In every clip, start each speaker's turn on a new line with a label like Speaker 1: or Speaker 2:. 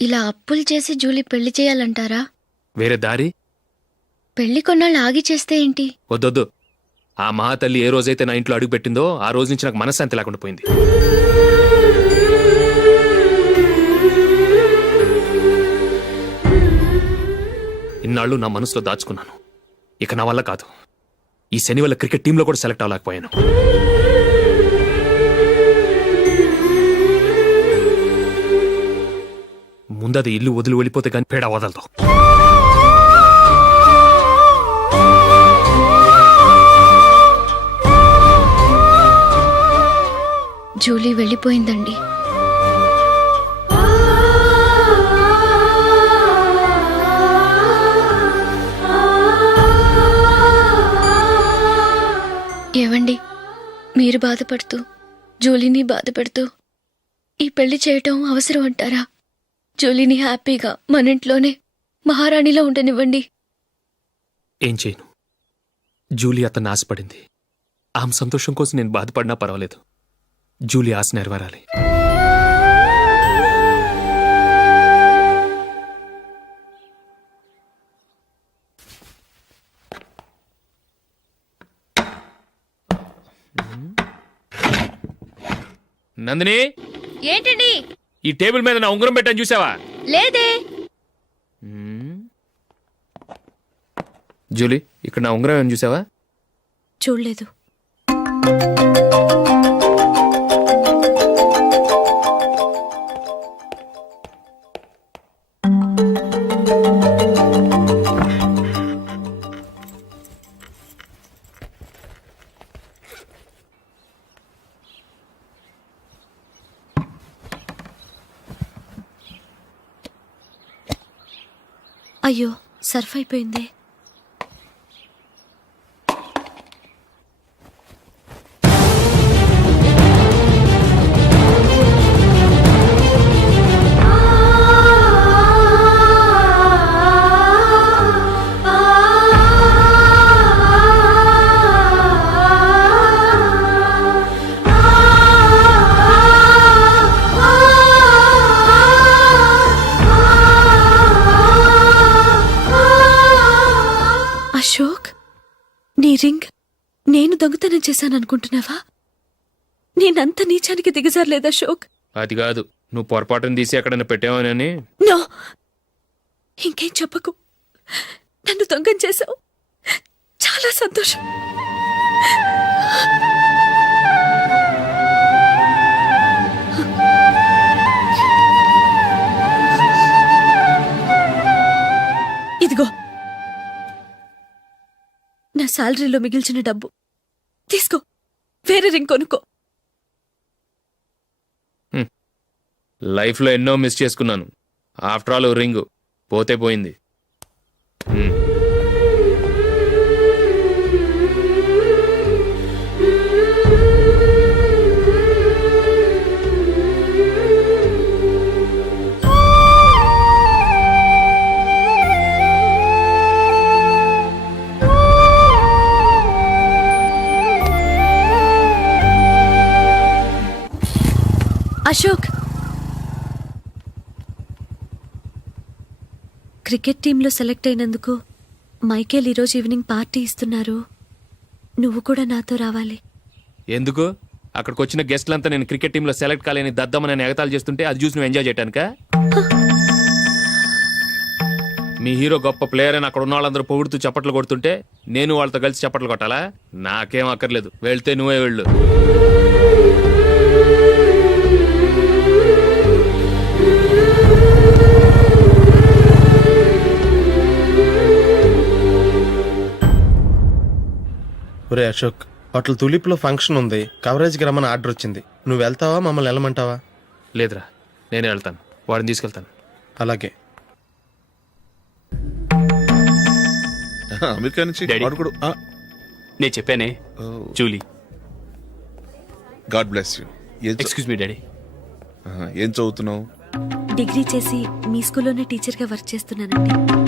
Speaker 1: ఇలా అప్పులు చేసి జూలీ పెళ్ళి చేయాలంటారా?
Speaker 2: వేరే దారి?
Speaker 1: పెళ్ళి కొన్నాళ్ళు ఆగి చేస్తే ఏంటి?
Speaker 2: వద్దొద్దు. ఆ మహాతల్లి ఏ రోజైతే నా ఇంట్లో అడుగు పెట్టిందో ఆ రోజు నుంచి నాకు మనశ్శాంతి లేకుండా పోయింది. ఇన్నాళ్ళు నా మనసులో దాచుకున్నాను. ఇక నా వల్ల కాదు. ఈ శని వల్ల క్రికెట్ టీంలో కూడా సెలెక్ట్ అవ్వలేకపోయాను. ముందది ఇల్లు వదిలి వెళ్ళిపోతే కానీ పేడ వదలదు.
Speaker 1: జూలీ వెళ్ళిపోయిందండి. ఏవండి? మీరు బాధపడుతూ జూలీని బాధపడుతూ ఈ పెళ్ళి చేయటం అవసరం అంటారా? జూలీని హ్యాపీగా మన ఇంట్లోనే మహారాణిలో ఉండనివ్వండి.
Speaker 2: ఏం చేయను? జూలీ అతన్ని ఆశపడింది. ఆమె సంతోషం కోసం నేను బాధపడినా పర్వాలేదు. జూలీ ఆశ నెరవేరాలి. నందిని?
Speaker 1: ఏంటండి?
Speaker 2: ఈ టేబుల్ మీద నా ఉంగరం పెట్టాను చూసావా?
Speaker 1: లేదే.
Speaker 2: జూలీ ఇక్కడ నా ఉంగరం ఏమైనా చూసావా?
Speaker 1: చూడలేదు. అయ్యో సర్ఫ్ అయిపోయిందే.
Speaker 3: అశోక్ నీ రింగ్ నేను దొంగతనం చేశాననుకుంటున్నావా? నేనంత నీచానికి దిగజారలేదు అశోక్.
Speaker 2: అది కాదు నువ్వు పొరపాటును తీసి ఎక్కడైనా పెట్టావని?
Speaker 3: నో! ఇంకేం చెప్పకు. నన్ను దొంగం చేశావు. చాలా సంతోషం. నా శాలరీలో మిగిల్చిన డబ్బు. తీసుకో. వేరే రింగ్ కొనుక్కో.
Speaker 2: లైఫ్లో ఎన్నో మిస్ చేసుకున్నాను. After all ring. పోతే పోయింది.
Speaker 3: అశోక్. క్రికెట్ టీంలో సెలెక్ట్ అయినందుకు మైకేల్ ఈరోజు ఈవినింగ్ పార్టీ ఇస్తున్నారు. నువ్వు కూడా నాతో రావాలి.
Speaker 2: ఎందుకు? అక్కడికి వచ్చిన గెస్ట్లంతా నేను క్రికెట్ టీంలో సెలెక్ట్ కాలేని దద్దమని నేను ఎగతాలు చేస్తుంటే అది చూసి నువ్వు ఎంజాయ్ చేయటానికా? మీ హీరో గొప్ప ప్లేయర్ అని అక్కడ ఉన్న వాళ్ళందరూ పొగుడుతూ చప్పట్లు కొడుతుంటే నేను వాళ్ళతో కలిసి చప్పట్లు కొట్టాలా? నాకేం అక్కర్లేదు. వెళ్తే నువ్వే వెళ్ళు.
Speaker 4: ఒరే అశోక్ హోటల్ తులిప్లో ఫంక్షన్ ఉంది. కవరేజ్కి రమ్మని ఆర్డర్ వచ్చింది. నువ్వు వెళ్తావా? మమ్మల్ని వెళ్ళమంటావా?
Speaker 2: లేదురా నేనే వెళ్తాను. వాడిని తీసుకెళ్తాను.
Speaker 4: అలాగే.
Speaker 5: అమెరికా నుంచి
Speaker 2: డాడీ.
Speaker 5: వాడు కూడా
Speaker 2: నేను చెప్పానే జూలీ.
Speaker 5: God bless you. ఏం చ-
Speaker 2: ఎక్స్క్యూజ్ మీ డాడీ.
Speaker 5: ఏం చదువుతున్నావు?
Speaker 3: డిగ్రీ చేసి మీ స్కూల్లోనే టీచర్గా వర్క్ చేస్తున్నానండి.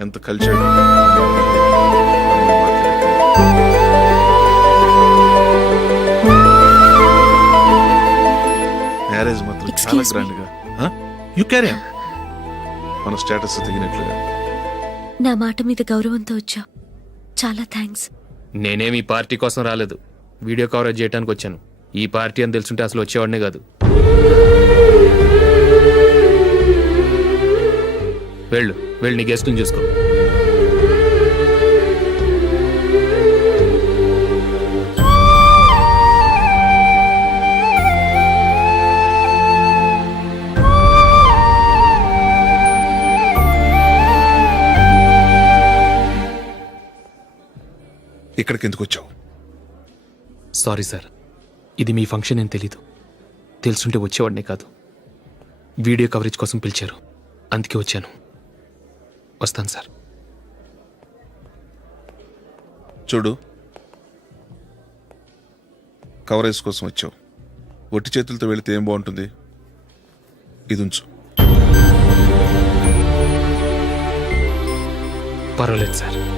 Speaker 5: ఎంత కల్చర్డ్ మ్యారేజ్ మాత్రం చాలా. గ్రాండ్గా యు క్యారీ మన స్టేటస్ తగినట్లుగా.
Speaker 3: నా మాట మీద గౌరవంతో వచ్చావు. చాలా థ్యాంక్స్
Speaker 2: నేనేం ఈ పార్టీ కోసం రాలేదు. వీడియో కవరేజ్ చేయడానికి వచ్చాను. ఈ పార్టీ అని తెలుసుంటే అసలు వచ్చేవాడినే కాదు. వెళ్ళు. వెళ్ళి నీ గెస్ట్ని చూసుకో.
Speaker 5: ఇక్కడికి ఎందుకు వచ్చావు?
Speaker 2: Sorry sir. ఇది మీ ఫంక్షన్ అని తెలీదు. తెలుసుంటే వచ్చేవాడినే కాదు. వీడియో కవరేజ్ కోసం పిలిచారు. అందుకే వచ్చాను. వస్తాను సార్.
Speaker 5: చూడు కవరేజ్ కోసం వచ్చావు. ఒట్టి చేతులతో వెళితే ఏం బాగుంటుంది? ఇది ఉంచు.
Speaker 2: పర్వాలేదు సార్.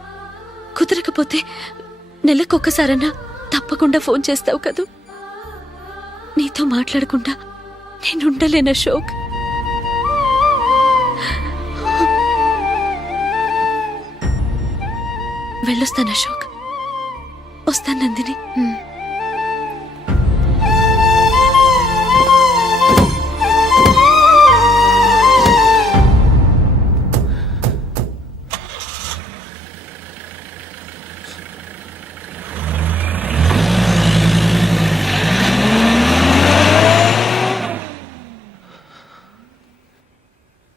Speaker 3: కుదరకపోతే నెలకొక్కసారన్నా తప్పకుండా ఫోన్ చేస్తావు కదూ? నీతో మాట్లాడకుండా నేను ఉండలేను అశోక్. వెళ్ళొస్తాను అశోక్. వస్తాను నందిని.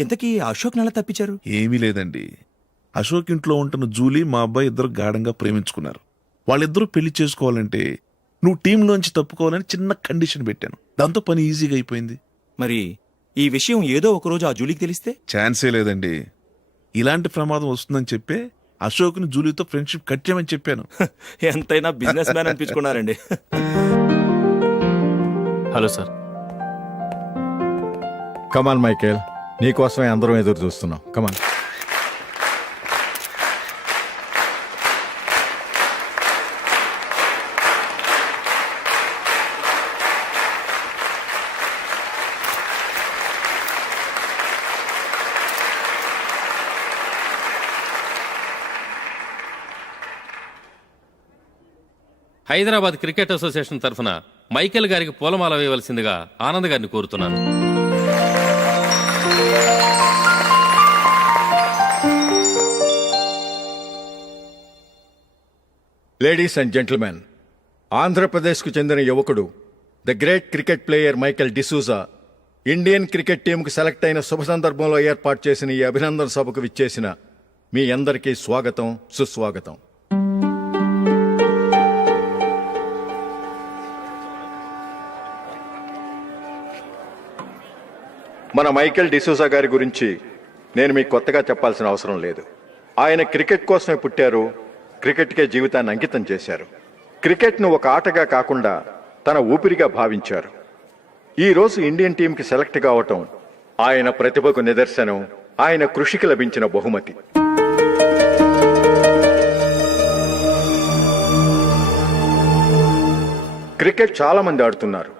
Speaker 6: ఇంతకీ అశోక్ నెల తప్పించారు?
Speaker 5: ఏమీ లేదండి. అశోక్ ఇంట్లో ఉంటున్న జూలీ మా అబ్బాయి ఇద్దరు గాఢంగా ప్రేమించుకున్నారు. వాళ్ళిద్దరూ పెళ్ళి చేసుకోవాలంటే నువ్వు టీంలోంచి తప్పుకోవాలని చిన్న కండిషన్ పెట్టాను. దాంతో పని ఈజీగా అయిపోయింది.
Speaker 6: మరి ఈ విషయం ఏదో ఒక రోజు ఆ జూలీకి తెలిస్తే?
Speaker 5: ఛాన్సే లేదండి. ఇలాంటి ప్రమాదం వస్తుందని చెప్పే అశోక్ని జూలీతో ఫ్రెండ్షిప్ కట్ చేయమని చెప్పాను.
Speaker 6: ఎంతైనా business man అనిపించుకున్నారండి.
Speaker 7: Hello sir.
Speaker 8: Come on Michael. నీకోసమే అందరం ఎదురు చూస్తున్నాం. Come on
Speaker 9: Hyderabad cricket association తరఫున మైకేల్ గారికి పూలమాల వేయవలసిందిగా ఆనంద్ గారిని కోరుతున్నాను.
Speaker 8: లేడీస్ అండ్ జెంటిల్మెన్ ఆంధ్రప్రదేశ్కు చెందిన యువకుడు the great cricket player Michael D'Souza Indian cricket టీంకు select అయిన శుభ సందర్భంలో ఏర్పాటు చేసిన ఈ అభినందన సభకు విచ్చేసిన మీ అందరికీ స్వాగతం సుస్వాగతం. మన మైకేల్ డిసూజా గారి గురించి నేను మీకు కొత్తగా చెప్పాల్సిన అవసరం లేదు. ఆయన క్రికెట్ కోసమే పుట్టారు క్రికెట్కే జీవితాన్ని అంకితం చేశారు. క్రికెట్ను ఒక ఆటగా కాకుండా తన ఊపిరిగా భావించారు. ఈ రోజు ఇండియన్ టీంకి సెలెక్ట్ కావటం ఆయన ప్రతిభకు నిదర్శనం ఆయన కృషికి లభించిన బహుమతి. క్రికెట్ చాలామంది ఆడుతున్నారు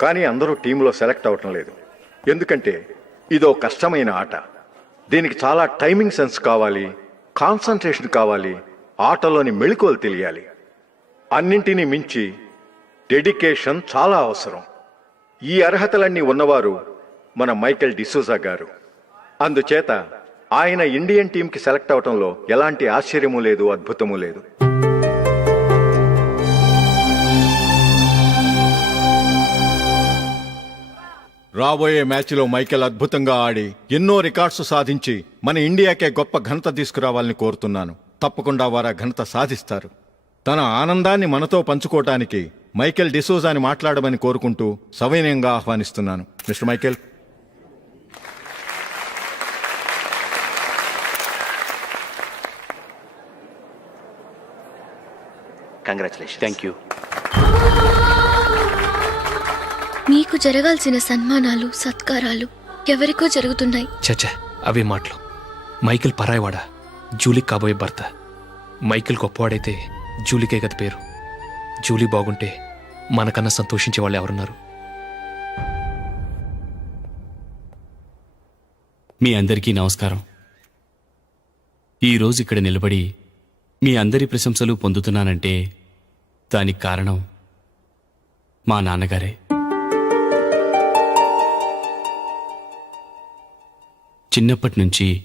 Speaker 8: కానీ అందరూ టీంలో సెలెక్ట్ అవటం లేదు. ఎందుకంటే ఇదో కష్టమైన ఆట. దీనికి చాలా టైమింగ్ సెన్స్ కావాలి కాన్సన్ట్రేషన్ కావాలి ఆటలోని మెళుకువలు తెలియాలి. అన్నింటినీ మించి డెడికేషన్ చాలా అవసరం. ఈ అర్హతలన్నీ ఉన్నవారు మన మైకెల్ డిసూజా గారు. అందుచేత ఆయన ఇండియన్ టీంకి సెలెక్ట్ అవటంలో ఎలాంటి ఆశ్చర్యము లేదు అద్భుతము లేదు. రాబోయే మ్యాచ్లో మైకెల్ అద్భుతంగా ఆడి ఎన్నో రికార్డ్స్ సాధించి మన ఇండియాకే గొప్ప ఘనత తీసుకురావాలని కోరుతున్నాను. తప్పకుండా వారు ఆ ఘనత సాధిస్తారు. తన ఆనందాన్ని మనతో పంచుకోవటానికి మైకేల్ డిసోజాని మాట్లాడమని కోరుకుంటూ సవినయంగా ఆహ్వానిస్తున్నాను. Mister Michael.
Speaker 6: Congratulation
Speaker 7: thank you
Speaker 1: మీకు జరగాల్సిన సన్మానాలు సత్కారాలు ఎవరికో జరుగుతున్నాయి.
Speaker 2: చచ్చా అవే మాటలు. మైకిల్ పరాయవాడా? జూలీకి కాబోయే భర్త. మైకిల్ గొప్పవాడైతే జూలీకే కదా పేరు. జూలీ బాగుంటే మనకన్నా సంతోషించే వాళ్ళు ఎవరున్నారు?
Speaker 7: మీ అందరికీ నమస్కారం. ఈరోజు ఇక్కడ నిలబడి మీ అందరి ప్రశంసలు పొందుతున్నానంటే దానికి కారణం మా నాన్నగారే. చిన్నప్పటి నుంచి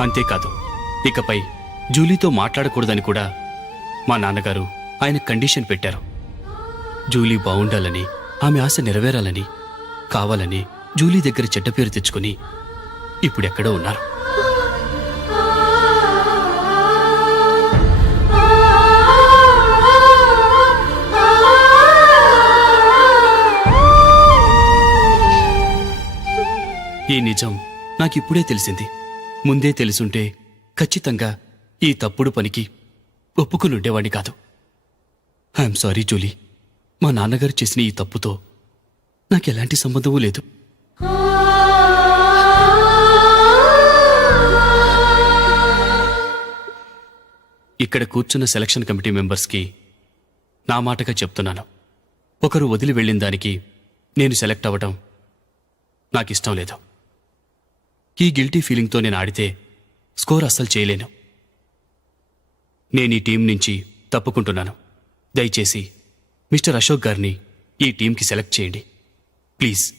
Speaker 7: అంతేకాదు ఇకపై జూలీతో మాట్లాడకూడదని కూడా మా నాన్నగారు ఆయన కండిషన్ పెట్టారు. జూలీ బాగుండాలని ఆమె ఆశ నెరవేరాలని కావాలని జూలీ దగ్గర చెడ్డ పేరు తెచ్చుకుని ఇప్పుడెక్కడో ఉన్నారు. ఈ నిజం నాకిప్పుడే తెలిసింది. ముందే తెలుసుంటే ఖచ్చితంగా ఈ తప్పుడు పనికి ఒప్పుకునుండేవాణ్ణి కాదు. ఐఎమ్ సారీ జూలీ మా నాన్నగారు చేసిన ఈ తప్పుతో నాకెలాంటి సంబంధమూ లేదు. ఇక్కడ కూర్చున్న సెలక్షన్ కమిటీ మెంబర్స్కి నా మాటగా చెప్తున్నాను. ఒకరు వదిలి వెళ్ళిన దానికి నేను సెలెక్ట్ అవ్వటం నాకు ఇష్టం లేదు. ఈ గిల్టీ ఫీలింగ్తో నేను ఆడితే స్కోర్ అస్సలు చేయలేను. నేను ఈ టీం నుంచి తప్పుకుంటున్నాను. దయచేసి మిస్టర్ అశోక్ గారిని ఈ టీంకి సెలెక్ట్ చేయండి. ప్లీజ్.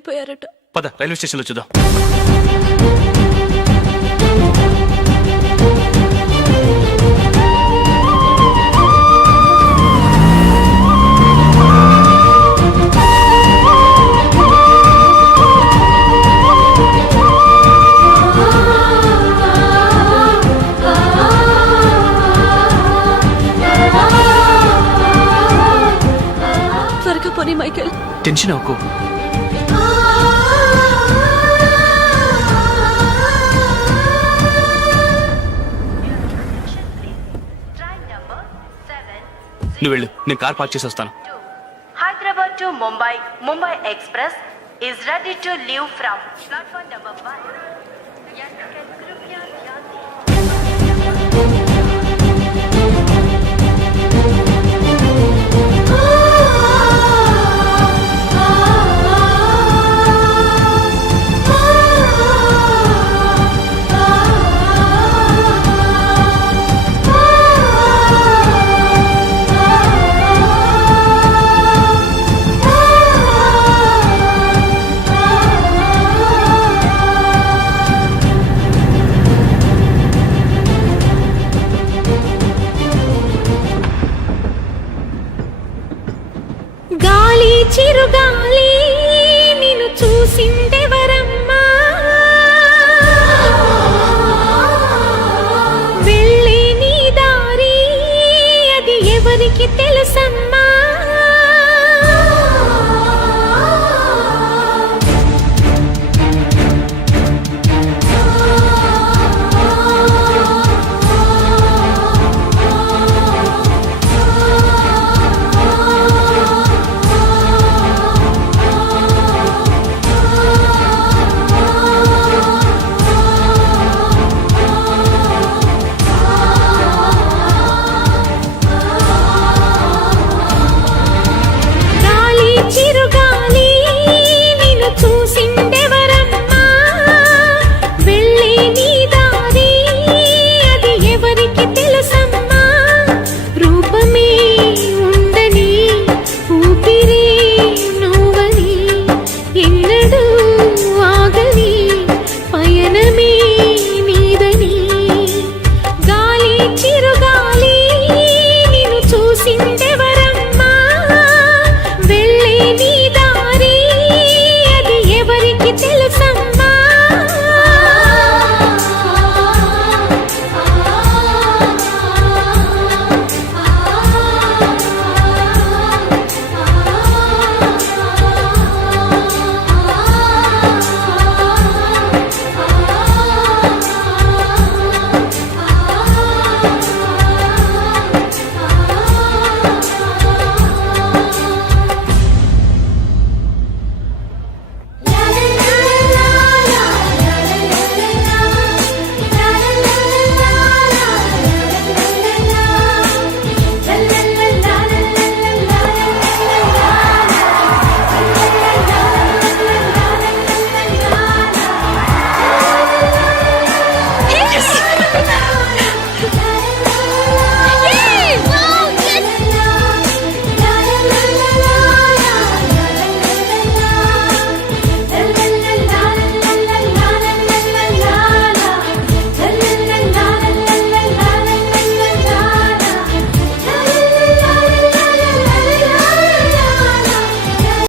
Speaker 3: వెళ్ళిపోయారట.
Speaker 7: పద రైల్వే స్టేషన్లో చూద్దాం. టెన్షన్ అవ్వకు నువ్వు వెళ్ళు నేను కార్ పార్క్ చేసి వస్తాను
Speaker 10: Hyderabad to Mumbai, Mumbai Express is ready to leave from platform number 1.